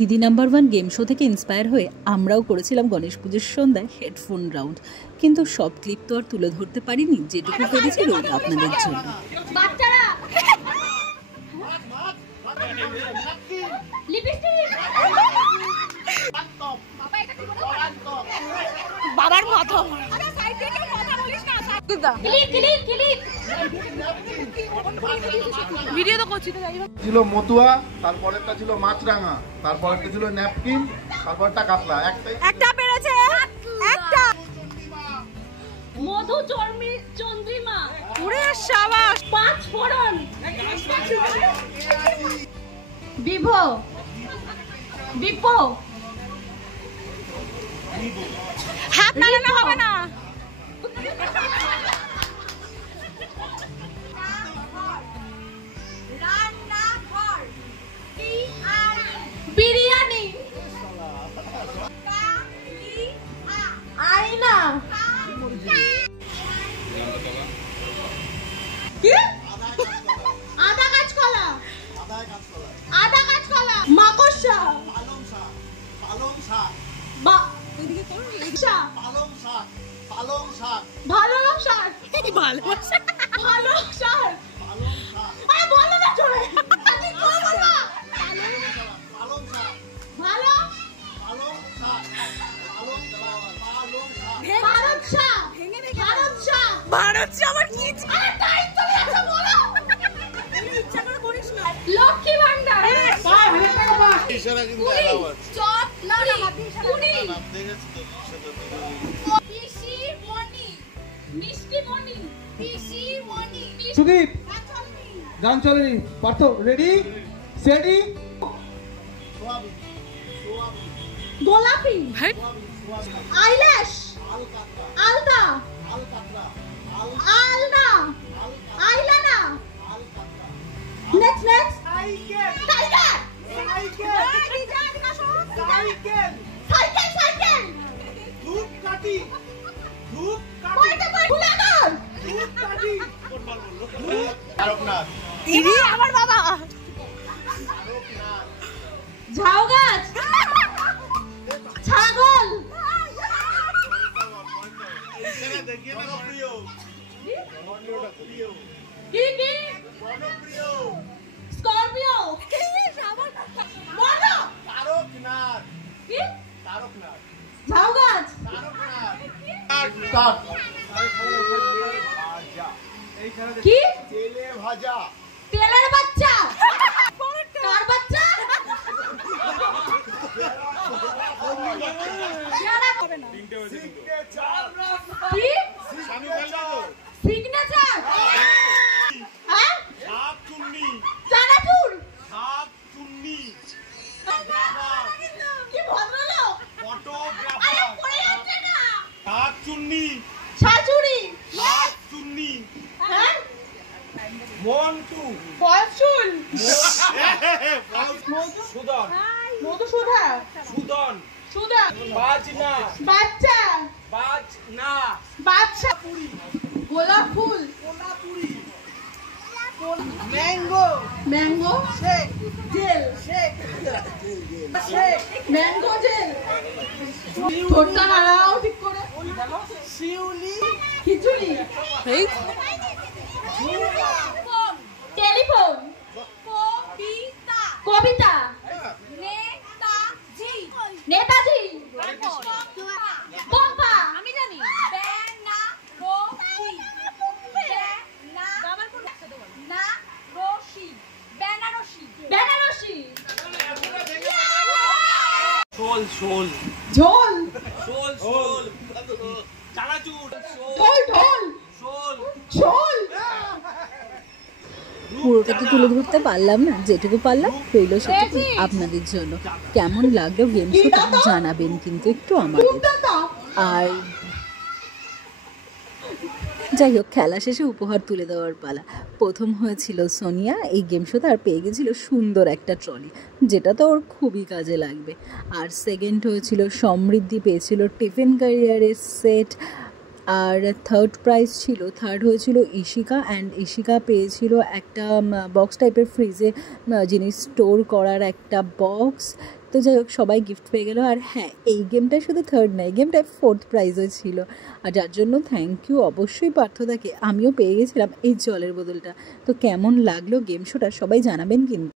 দিদি number 1 game show থেকে inspire হয়ে আমরাও করেছিলাম গণেশ পুজোর সন্ধ্যায় হেডফোন রাউন্ড, কিন্তু সব ক্লিপ তো আর তুলে ধরতে পারিনি, যেটুকু পেরেছি রইল আপনাদের জন্য। বাবার মাথা ভিডিও তো করছি তো যাই হোক। ছিল মতুয়া, তারপরেরটা ছিল মাছরাঙা, তারপরেরটা ছিল ন্যাপকিন, তারপরটা কাতলা। একটা পেরেছে, একটা মধু চন্দ্রিমা, পুরে সাবাস, 5 ফোড়ন, বিভো বিপো, হাত নাড়ানো হবে না, বিরিয়ানি, আয়না, কি আদা কাঁচকলা, আদা কাঁচকলা, মাকড়সা, পালং শাক, পালং শাক, পালং শাক, পালং শাক, ভালো শাক, ভালো শাক, ভালো শাক, আরে বলো না জোরে, আজকে কি বলবা? পালং শাক, ভালো পালং শাক, পালং শাক, ভারত শাক, ভারত শাক, ভারত শাক আবার কি? আরে তাই তো আচ্ছা বলো, ইচ্ছা করে করিস না। লক্ষ্মী ভান্ডার, 5000 টাকা পাস, ইশারা কিন্তু এলাও চট না না পুরি, পিসি মনি, মিষ্টি মনি, পিসি মনি, সুদীপ গান চলেনি, পার্থ রেডি সেডি, গোলাপি, আইল্যাশ, আলতা, আলনা, আইলানা, নেক্সট টাইগার, সাইকেল, সাইকেল, ধূপকাঠি, ফুলাকার, ইনি আমার বাবা, ঝাউ গাছ, ছাগল, কি স্করপিও, ঝাউ গাছ, কি তেলের ভাজা, তেলের বাচ্চা, কার বাচ্চা, কি সিগনেচার, হ্যাঁ সাপ চুন্নি, চানাচুর, সাপ চুন্নি, কি ভদ্রলোক, ফটোগ্রাফার, আরে পড়ে যাচ্ছে না, সাপ চুন্নি, শাশুড়ি, সাপ চুন্নি, হ্যাঁ মন্টু, ফলচুল, মধুসূদন, মধুসূদন, সুদন, সুদন, বাজনা, বাচ্চা, বাজনা, বাচ্চা, পুরি, গোলাপ ফুল, কোলাপুরি, ম্যাঙ্গো, ম্যাঙ্গো শেক, জেল, শেক, শেক, ম্যাঙ্গো জেল, ঠোঁটটা নাড়াও ঠিক করে, শিউলি, খিচুড়ি, টেলিফোন, কবিতা, কবিতা, নেতাজি, নেতাজি, পম্পা, আমি জানি, বেনারসি, বেনারসি, বেনারসি, শোল, শোল, ঝোল, শোল, শোল, চানাচুর, ঢোল, ঢোল, শোল, ঝোল। পুরোটা তো তুলে ধরতে পারলাম না, যেটুকু পারলাম রইল সেটুকু আপনাদের জন্য। কেমন লাগলো গেম শোটা জানাবেন কিন্তু একটু আমাদের। আর যাই হোক, খেলা শেষে উপহার তুলে দেওয়ার পালা। প্রথম হয়েছিল সোনিয়া এই গেম শোতে, আর পেয়ে গেছিল সুন্দর একটা ট্রলি, যেটা তো ওর খুবই কাজে লাগবে। আর সেকেন্ড হয়েছিল সমৃদ্ধি, পেয়েছিল টিফিন ক্যারিয়ারের সেট। আর থার্ড প্রাইজ ছিল, থার্ড হয়েছিল ইশিকা, অ্যান্ড ইশিকা পেয়েছিল একটা বক্স টাইপের ফ্রিজে জিনিস স্টোর করার একটা বক্স। তো যাই হোক, সবাই গিফট পেয়ে গেলো। আর হ্যাঁ, এই গেমটায় শুধু থার্ড না, এই গেমটায় 4th প্রাইজও ছিল। আর যার জন্য থ্যাংক ইউ অবশ্যই পার্থদাকে। আমিও পেয়ে গেছিলাম এই জলের বোতলটা। তো কেমন লাগলো গেম শোটা সবাই জানাবেন কিন্তু।